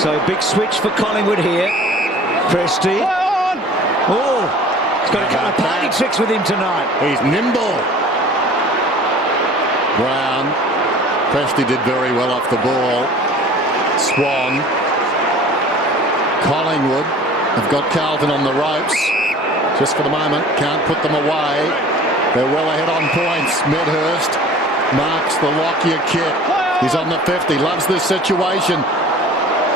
So big switch for Collingwood here. Presti. Oh, he's got a couple of party tricks with him tonight. He's nimble. Brown. Presti did very well off the ball. Swan. Collingwood have got Carlton on the ropes. Just for the moment, can't put them away. They're well ahead on points. Medhurst marks the Lockyer kick. He's on the 50, loves this situation.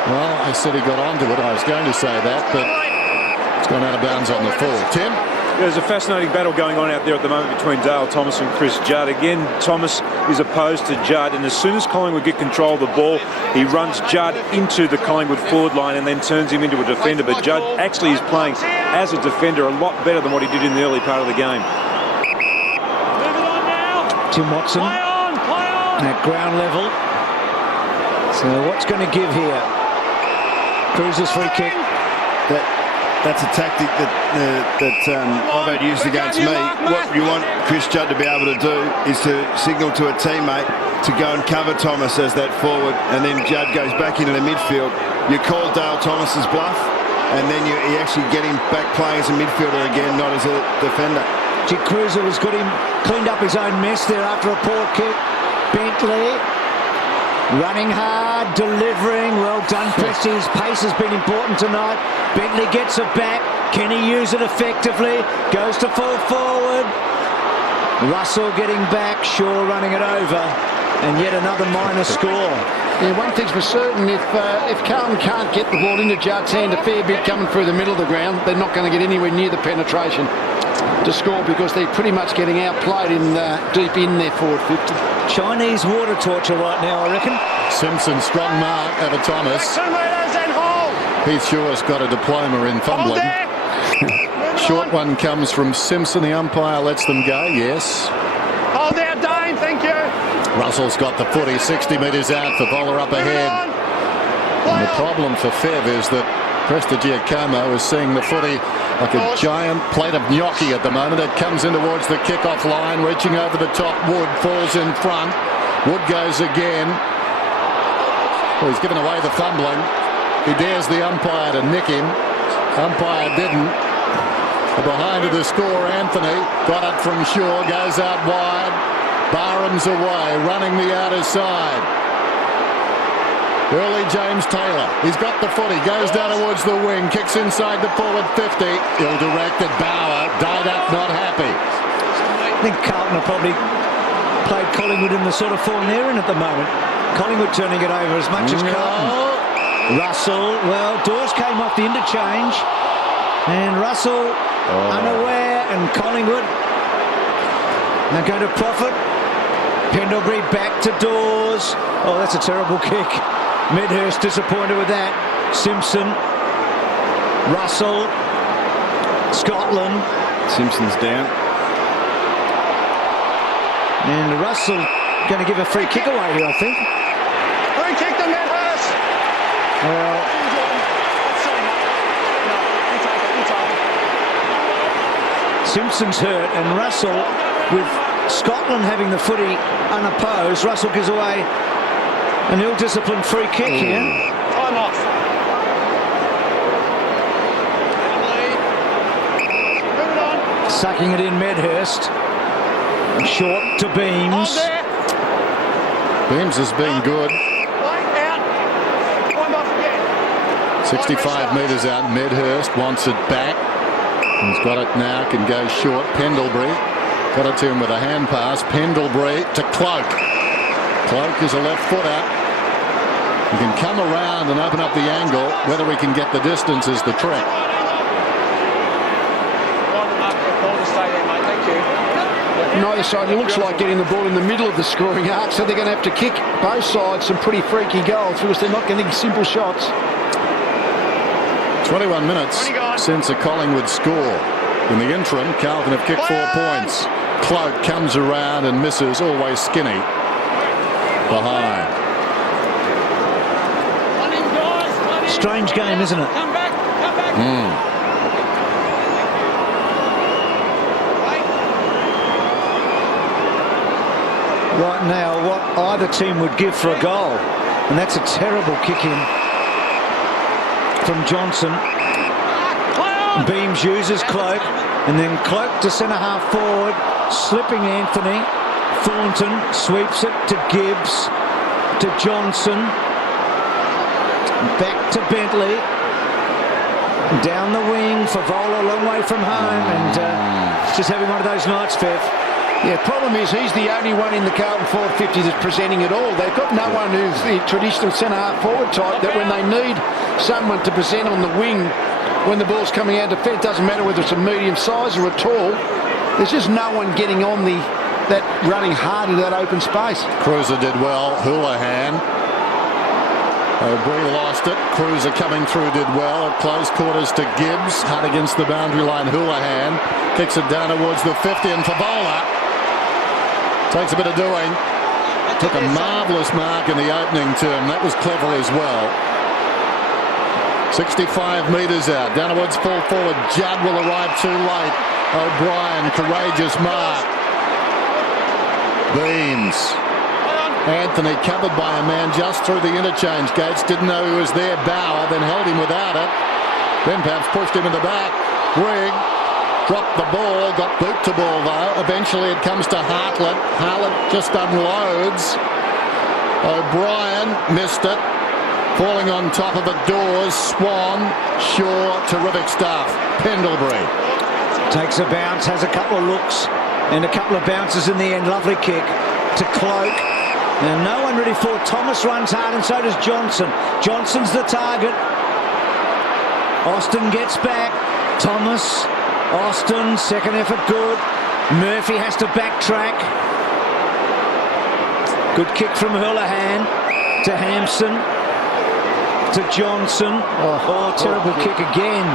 Well, I said he got onto it. I was going to say that, but it's gone out of bounds on the full. Tim? There's a fascinating battle going on out there at the moment between Dale Thomas and Chris Judd. Again, Thomas is opposed to Judd, and as soon as Collingwood get control of the ball, he runs Judd into the Collingwood forward line and then turns him into a defender. But Judd actually is playing as a defender a lot better than what he did in the early part of the game. Tim Watson at ground level. So what's going to give here? Cruiser's free kick. That's a tactic that I've had used against me. What you want Chris Judd to be able to do is to signal to a teammate to go and cover Thomas as that forward, and then Judd goes back into the midfield. You call Dale Thomas's bluff, and then you actually get him back playing as a midfielder again, not as a defender. Jig Cruiser has got him cleaned up his own mess there after a poor kick. Bentley running hard, delivering. Well done, Presti. His pace has been important tonight. Bentley gets it back. Can he use it effectively? Goes to full forward. Russell getting back. Shaw running it over. And yet another minor score. Yeah, one thing's for certain, if Carlton can't get the ball into Judd's hand a fair bit coming through the middle of the ground, they're not going to get anywhere near the penetration to score, because they're pretty much getting outplayed in deep in their forward 50. Chinese water torture right now, I reckon. Simpson, strong mark over Thomas. Heath Shaw's got a diploma in fumbling. Short one comes from Simpson. The umpire lets them go, yes. Hold out, Dane, thank you. Russell's got the footy 60 metres out for Voller up ahead. And the problem for Fev is that Prestigiacomo is seeing the footy like a giant plate of gnocchi at the moment. It comes in towards the kick-off line, reaching over the top. Wood falls in front. Wood goes again. Well, he's given away the fumbling. He dares the umpire to nick him. Umpire didn't. Behind to the score, Anthony got it from Shaw, goes out wide. Barham's away, running the outer side. Early James Taylor, he's got the footy, goes down towards the wing, kicks inside the forward 50. He'll direct it. Bauer, died up, not happy. I think Carlton have probably played Collingwood in the sort of form they're in at the moment. Collingwood turning it over as much as Carlton. Russell, well, Dawes came off the interchange, and Russell unaware, and Collingwood now going to profit. Pendlebury back to Dawes. Oh, that's a terrible kick. Medhurst disappointed with that. Simpson, Russell, Scotland. Simpson's down. And Russell going to give a free kick away here, I think. Free kick to Medhurst. Well, Simpson's hurt, and Russell, with Scotland having the footy unopposed, Russell gives away an ill-disciplined free kick here. Time off. Sucking it in, Medhurst. Short to Beams. Beams has been good. 65 metres out. Medhurst wants it back. He's got it now, can go short. Pendlebury got it to him with a hand pass. Pendlebury to Cloak. Cloak is a left footer. He can come around and open up the angle. Whether he can get the distance is the trick. Neither side looks like getting the ball in the middle of the scoring arc, so they're going to have to kick both sides some pretty freaky goals because they're not getting simple shots. 21 minutes since a Collingwood score. In the interim, Carlton have kicked 4 points. Cloak comes around and misses, always skinny. Behind. Strange game, isn't it? Right now, what either team would give for a goal. And that's a terrible kick in. from Johnson. Beams uses Cloak, and then Cloak to centre-half forward, slipping Anthony. Thornton sweeps it to Gibbs, to Johnson, back to Bentley, down the wing for Vola, a long way from home, and just having one of those nights, Fev. Yeah, problem is he's the only one in the Carlton 450 that's presenting it all. They've got no one who's the traditional centre-half forward type that when they need someone to present on the wing when the ball's coming out of defence, doesn't matter whether it's a medium size or a tall, there's just no one getting on that running hard in that open space. Cruiser did well. Houlihan. O'Brien lost it. Cruiser coming through did well. At close quarters to Gibbs. Hard against the boundary line. Houlihan kicks it down towards the 50, and Favola takes a bit of doing. Took a marvellous mark in the opening term. That was clever as well. 65 metres out. Down towards full forward. Judd will arrive too late. O'Brien, courageous mark. Beams. Anthony covered by a man just through the interchange gates. Didn't know he was there. Bauer then held him without it. Then perhaps pushed him in the back. Grigg dropped the ball. Got boot to ball though. Eventually it comes to Hartlett. Hartlett just unloads. O'Brien missed it. Falling on top of it. Dawes, Swan, Shaw. Terrific stuff. Pendlebury Takes a bounce, has a couple of looks, and a couple of bounces in the end. Lovely kick to Cloak. And no one really fought. Thomas runs hard, and so does Johnson. Johnson's the target. Austin gets back. Thomas, Austin, second effort good. Murphy has to backtrack. Good kick from Houlihan to Hampson, to Johnson. Oh, terrible kick again.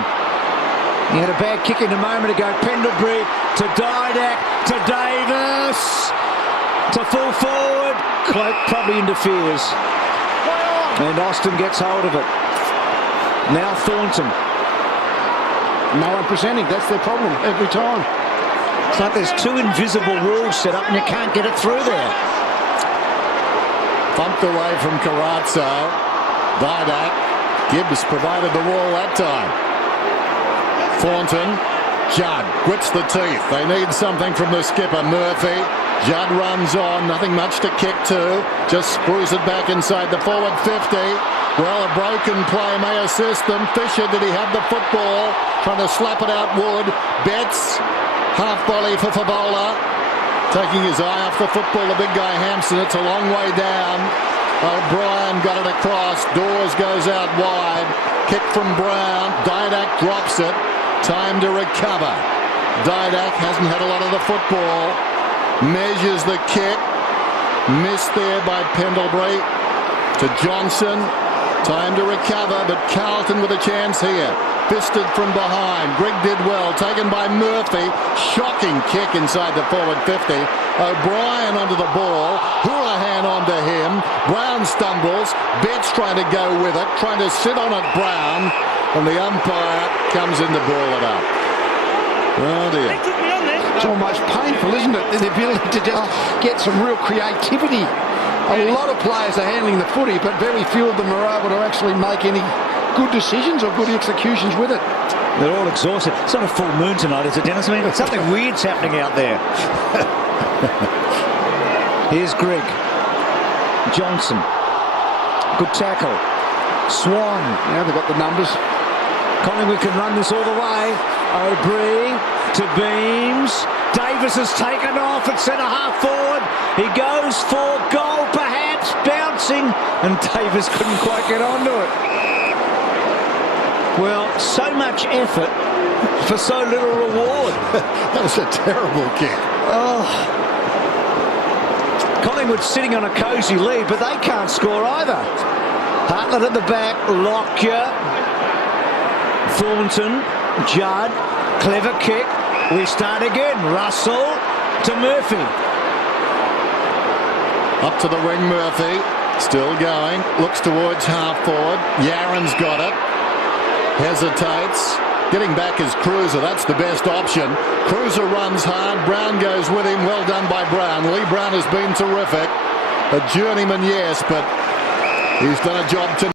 He had a bad kick in a moment ago. Pendlebury to Didac, to Davis, to full forward. Cloak probably interferes. And Austin gets hold of it. Now Thornton. No one presenting. That's their problem every time. It's like there's two invisible walls set up and you can't get it through there. Thumped away from Carazzo. Didac. Gibbs provided the wall that time. Thornton. Judd grits the teeth. They need something from the skipper, Murphy. Judd runs on. Nothing much to kick to. Just screws it back inside the forward 50. Well, a broken play may assist them. Fisher, did he have the football? Trying to slap it out Wood. Betts. Half volley for Favola. Taking his eye off the football, the big guy Hampson. It's a long way down. O'Brien got it across. Dawes goes out wide. Kick from Brown. Didac drops it. Time to recover. Didac hasn't had a lot of the football. Measures the kick. Missed there by Pendlebury. To Johnson. Time to recover, but Carlton with a chance here. Fisted from behind. Grigg did well. Taken by Murphy. Shocking kick inside the forward 50. O'Brien onto the ball. Houlihan onto him. Brown stumbles. Betts trying to go with it. Trying to sit on it, Brown. And the umpire comes in to ball it up. Oh dear. It's almost painful, isn't it? The ability to just get some real creativity. A lot of players are handling the footy, but very few of them are able to actually make any good decisions or good executions with it. They're all exhausted. It's not a full moon tonight, is it, Dennis? I mean, something weird's happening out there. Here's Grigg. Johnson. Good tackle. Swan. Now they've got the numbers. Collingwood can run this all the way. O'Brien to Beams. Davis has taken off at centre-half forward. He goes for goal, perhaps, bouncing, and Davis couldn't quite get onto it. Well, so much effort for so little reward. That was a terrible kick. Oh. Collingwood sitting on a cosy lead, but they can't score either. Hartlett at the back, Lockyer, Thornton, Judd, clever kick. We start again. Russell to Murphy. Up to the wing, Murphy. Still going. Looks towards half forward. Yaron's got it. Hesitates. Getting back is Cruiser. That's the best option. Cruiser runs hard. Brown goes with him. Well done by Brown. Lee Brown has been terrific. A journeyman, yes, but he's done a job tonight.